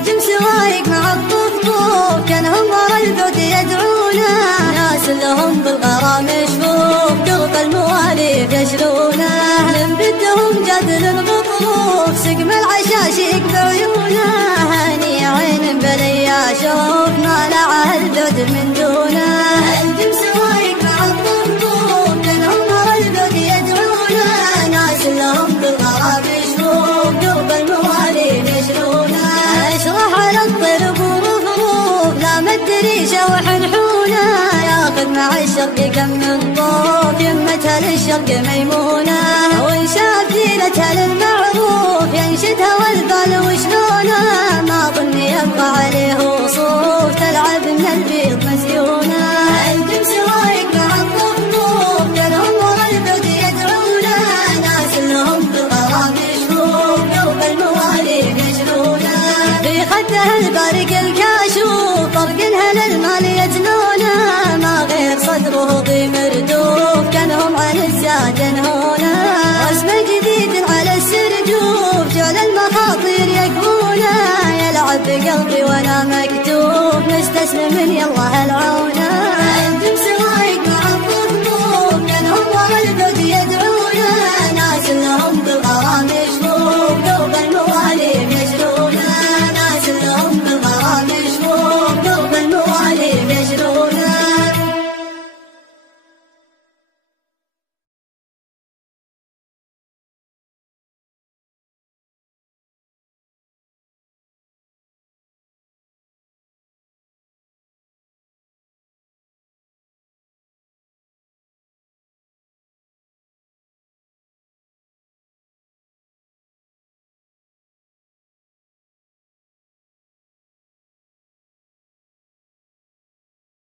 الجمس وايق مع الطفطوف كانهم ورا البعد يدعونا ناس لهم بالغرام شفوف قرب المواليف يشلونا نمدهم جدل الغضروف سقم العشاشيق بعيونا هاني عين بليا شوف ما لعه البعد من دونا الجمس وايق مع الطفطوف كانهم ورا البعد يدعونا ناس لهم بالغرام شفوف قرب المواليف يشلونا اشرح على الطرب ورفروف لا مدري شوح الحونا ياخذ مع الشرق كم من طوف يمتها للشرق ميمونه وان شاف دينتها للمعروف ينشدها والبال وشلونه ما ظني يبقى عليه وصوف تلعب من البيض مزيونه الجمس وايق مع الطفطوف كانهم ورا البعد يدعونا ناس لهم بالغرام شفوف قلب المواليف يشلونه في خده البارق الكاشوف طرقنها للمال يجنونه ما غير صدره ضي مردوف كانهم عن الزاد ينهونه رسم جديد على السرجوف جعل المخاطر يقبونه يلعب بقلبي وانا مكتوب مستسلم يلا العونه